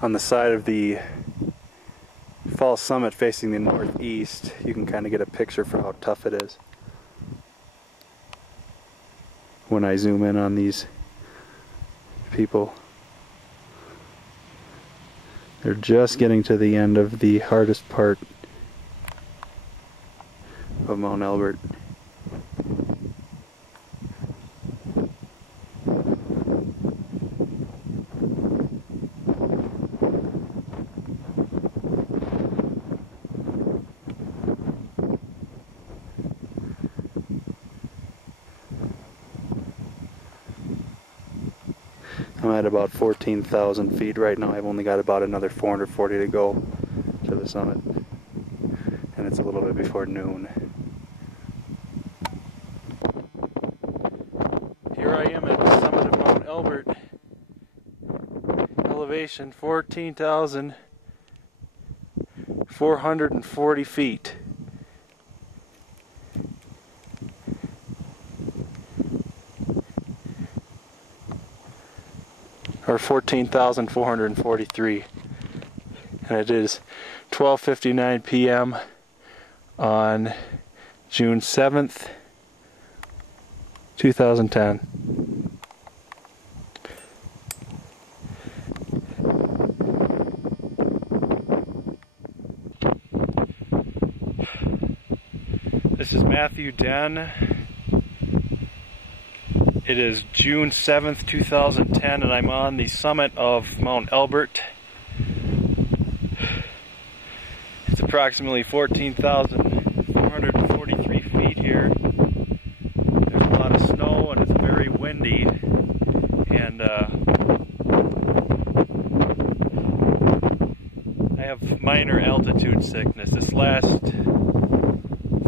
on the side of the false summit facing the northeast. You can kind of get a picture for how tough it is when I zoom in on these people. They're just getting to the end of the hardest part of Mount Elbert. I'm at about 14,000 feet right now. I've only got about another 440 to go to the summit, and it's a little bit before noon. Here I am at the summit of Mount Elbert, elevation 14,440 feet. Or 14,443, and it is 12:59 p.m. on June 7th, 2010. This is Matthew Den. It is June 7th, 2010, and I'm on the summit of Mount Elbert. It's approximately 14,443 feet here. There's a lot of snow and it's very windy, and I have minor altitude sickness. This last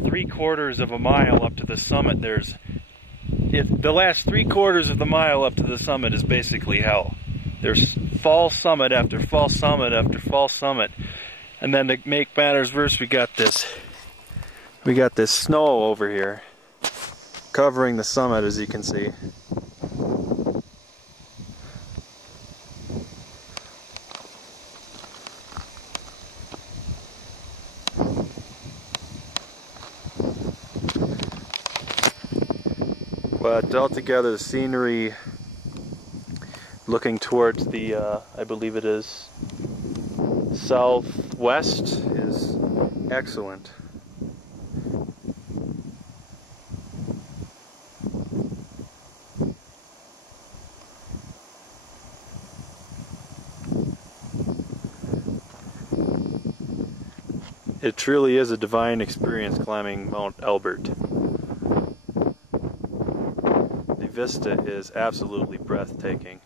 3/4 of a mile up to the summit, the last 3/4 of the mile up to the summit is basically hell. There's false summit after false summit after false summit, and then to make matters worse, we got this snow over here covering the summit, as you can see. But altogether, the scenery looking towards the, I believe it is southwest, is excellent. It truly is a divine experience climbing Mount Elbert. The vista is absolutely breathtaking.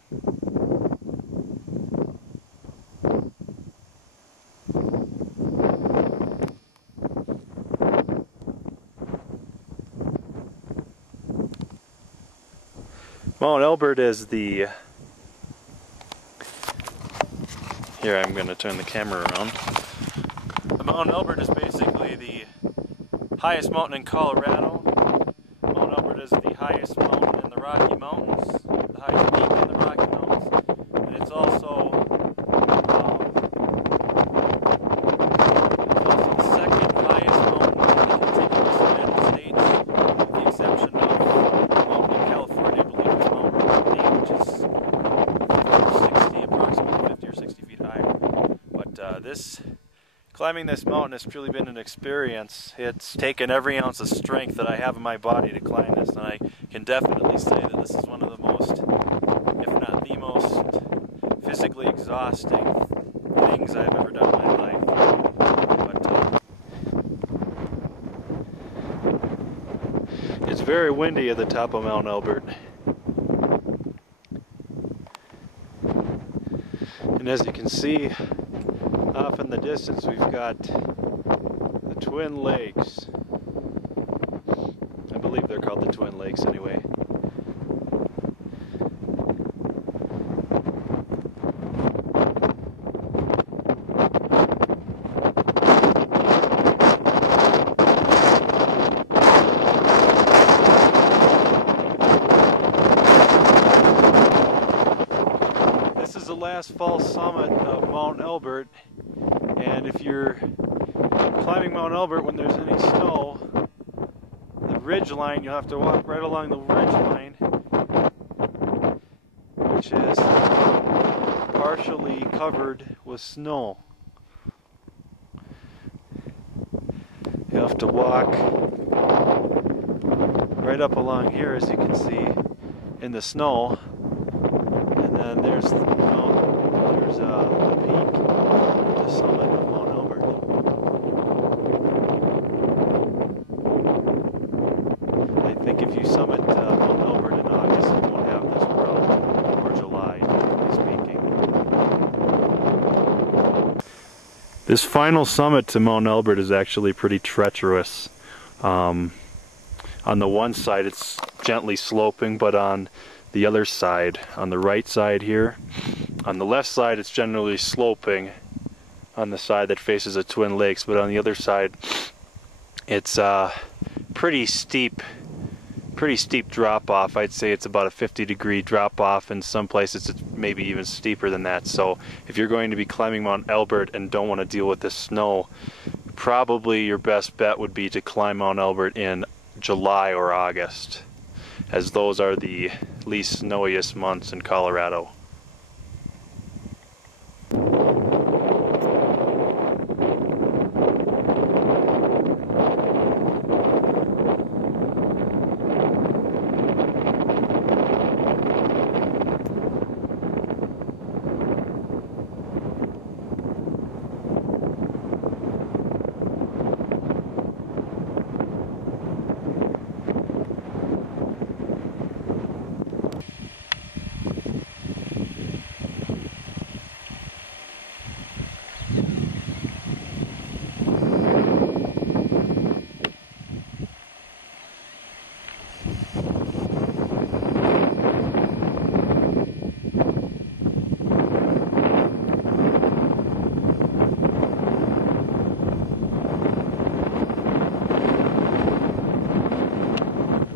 Mount Elbert is the... Here, I'm going to turn the camera around. Mount Elbert is basically the highest mountain in Colorado. Mount Elbert is the highest mountain in the Rocky Mountains, the highest peak in the Rocky Mountains, and it's also the second highest mountain in the contiguous United States, with the exception of a mountain in California. I believe it's Mount Whitney, which is 50 or 60, approximately 50 or 60 feet higher. But climbing this mountain has truly been an experience. It's taken every ounce of strength that I have in my body to climb this, and I can definitely say that this is one of the most, if not the most, physically exhausting things I've ever done in my life. But it's very windy at the top of Mount Elbert. And as you can see, off in the distance, we've got the Twin Lakes. I believe they're called the Twin Lakes anyway. This is the last fall summit of Mount Elbert, and if you're climbing Mount Elbert when there's any snow, the ridge line, you'll have to walk right along the ridge line, which is partially covered with snow. You have to walk right up along here, as you can see, in the snow, and then there's the peak, the summit of Mount Elbert. I think if you summit Mount Elbert in August, you won't have this problem, or July, generally speaking. This final summit to Mount Elbert is actually pretty treacherous. On the one side it's gently sloping, but on the other side, on the right side here, on the left side it's generally sloping on the side that faces the Twin Lakes, but on the other side it's pretty steep drop off. I'd say it's about a 50-degree drop off. In some places it's maybe even steeper than that. So if you're going to be climbing Mount Elbert and don't want to deal with the snow, probably your best bet would be to climb Mount Elbert in July or August, as those are the least snowiest months in Colorado.